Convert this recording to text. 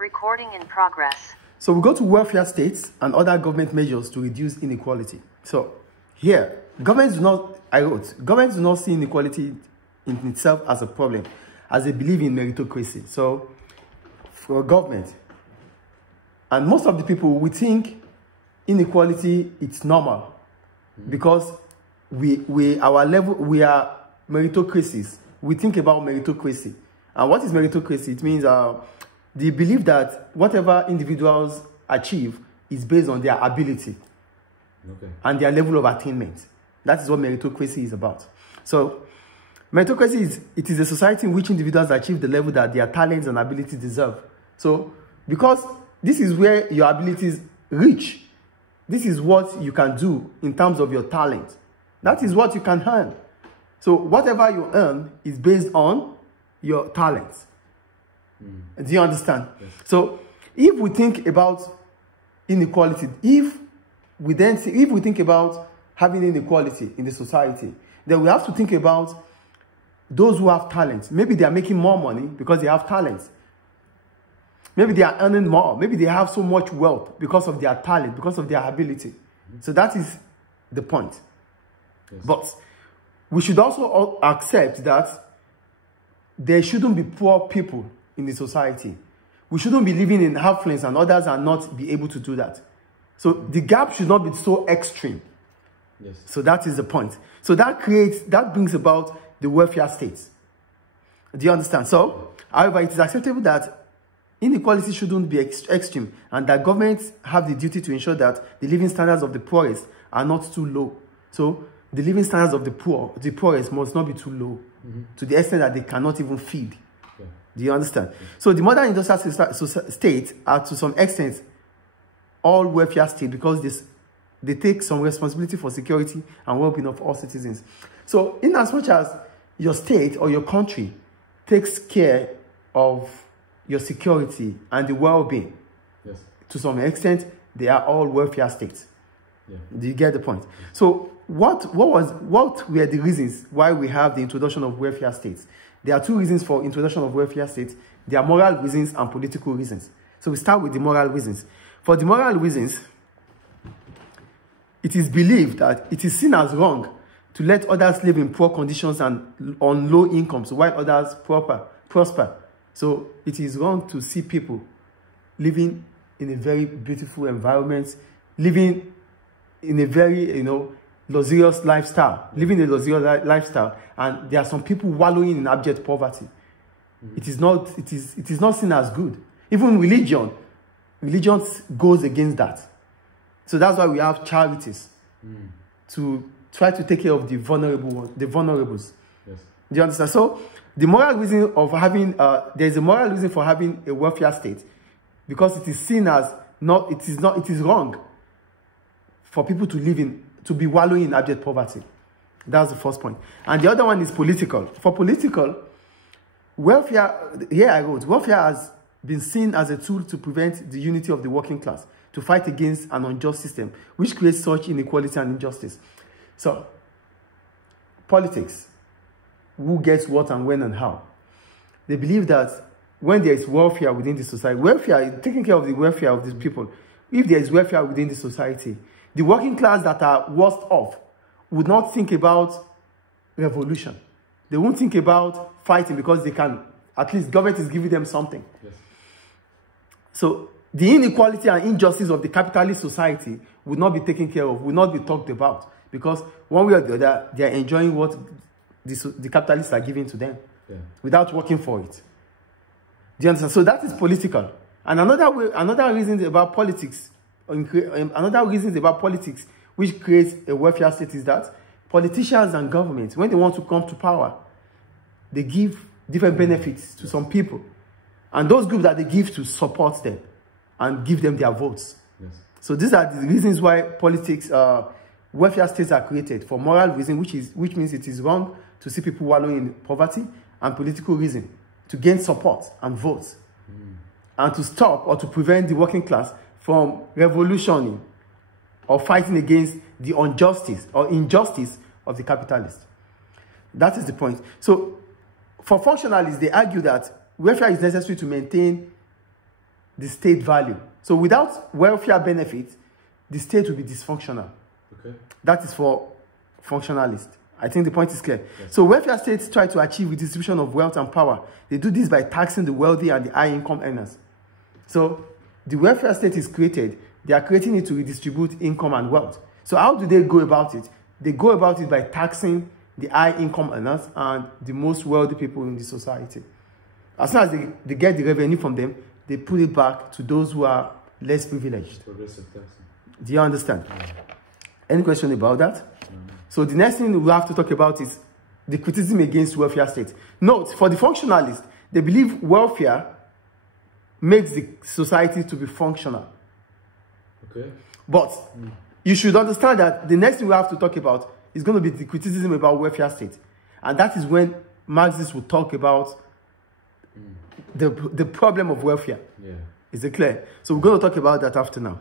Recording in progress. So we go to welfare states and other government measures to reduce inequality. So here, governments do not see inequality in itself as a problem, as they believe in meritocracy. So for government, and most of the people, we think inequality, it's normal because we are meritocracies. We think about meritocracy. And what is meritocracy? It means the belief that whatever individuals achieve is based on their ability and their level of attainment. That is what meritocracy is about. So meritocracy is a society in which individuals achieve the level that their talents and abilities deserve. So because this is where your abilities reach, this is what you can do in terms of your talent. That is what you can earn. So whatever you earn is based on your talents. Do you understand? Yes. So if we think about inequality, if we think about having inequality in the society, then we have to think about those who have talent. Maybe they are making more money because they have talent. Maybe they are earning more. Maybe they have so much wealth because of their talent, because of their ability. So that is the point. Yes. But we should also accept that there shouldn't be poor people in the society. We shouldn't be living in affluence and others are not be able to do that. So the gap should not be so extreme. Yes. So that is the point. So that brings about the welfare states. Do you understand? So, however, it is acceptable that inequality shouldn't be extreme and that governments have the duty to ensure that the living standards of the poorest are not too low. So the living standards of the poorest must not be too low to the extent that they cannot even feed. Okay. Do you understand? Okay. So the modern industrial states are to some extent all welfare states because they take some responsibility for security and well-being of all citizens. So in as much as your state or your country takes care of your security and the well-being, yes, to some extent, they are all welfare states. Yeah. Do you get the point? Yeah. So what were the reasons why we have the introduction of welfare states? There are two reasons for introduction of welfare states. There are moral reasons and political reasons. So we start with the moral reasons. For the moral reasons, it is believed that it is seen as wrong to let others live in poor conditions and on low incomes while others prosper. So it is wrong to see people living in a very beautiful environment, living in a very, luxurious lifestyle, living a luxurious lifestyle, and there are some people wallowing in abject poverty. It is not seen as good. Even religion goes against that. So that's why we have charities to try to take care of the vulnerables. Yes. Do you understand? So the moral reason of having there is a moral reason for having a welfare state because it is seen as it is wrong for people to be wallowing in abject poverty. That's the first point. And the other one is political. For political, welfare has been seen as a tool to prevent the unity of the working class, to fight against an unjust system, which creates such inequality and injustice. So, politics, who gets what and when and how? They believe that when there is welfare within the society, taking care of the welfare of these people, if there is welfare within the society, the working class that are worst off would not think about revolution. They won't think about fighting because they can, at least government is giving them something. Yes. So the inequality and injustice of the capitalist society would not be taken care of, would not be talked about, because one way or the other, they are enjoying what the capitalists are giving to them without working for it. Do you understand? So that is political. And another reason about politics which creates a welfare state is that politicians and governments, when they want to come to power, they give different benefits to some people. And those groups that they give to support them and give them their votes. Yes. So these are the reasons why welfare states are created, for moral reason, which means it is wrong to see people wallowing in poverty, and political reason, to gain support and votes, and to stop or to prevent the working class from revolutioning or fighting against the injustice of the capitalists. That is the point. So for functionalists, they argue that welfare is necessary to maintain the state value. So without welfare benefits, the state will be dysfunctional. Okay. That is for functionalists. I think the point is clear. Yes. So welfare states try to achieve redistribution of wealth and power. They do this by taxing the wealthy and the high income earners. So the welfare state is created. They are creating it to redistribute income and wealth. So how do they go about it? They go about it by taxing the high income earners and the most wealthy people in the society. As soon as they get the revenue from them, they put it back to those who are less privileged. Progressive taxing. Do you understand? Any question about that? So the next thing we have to talk about is the criticism against welfare state. Note, for the functionalists, they believe welfare makes the society to be functional. Okay. But you should understand that the next thing we have to talk about is going to be the criticism about welfare state. And that is when Marxists will talk about the problem of welfare. Yeah. Is it clear? So we're going to talk about that after now.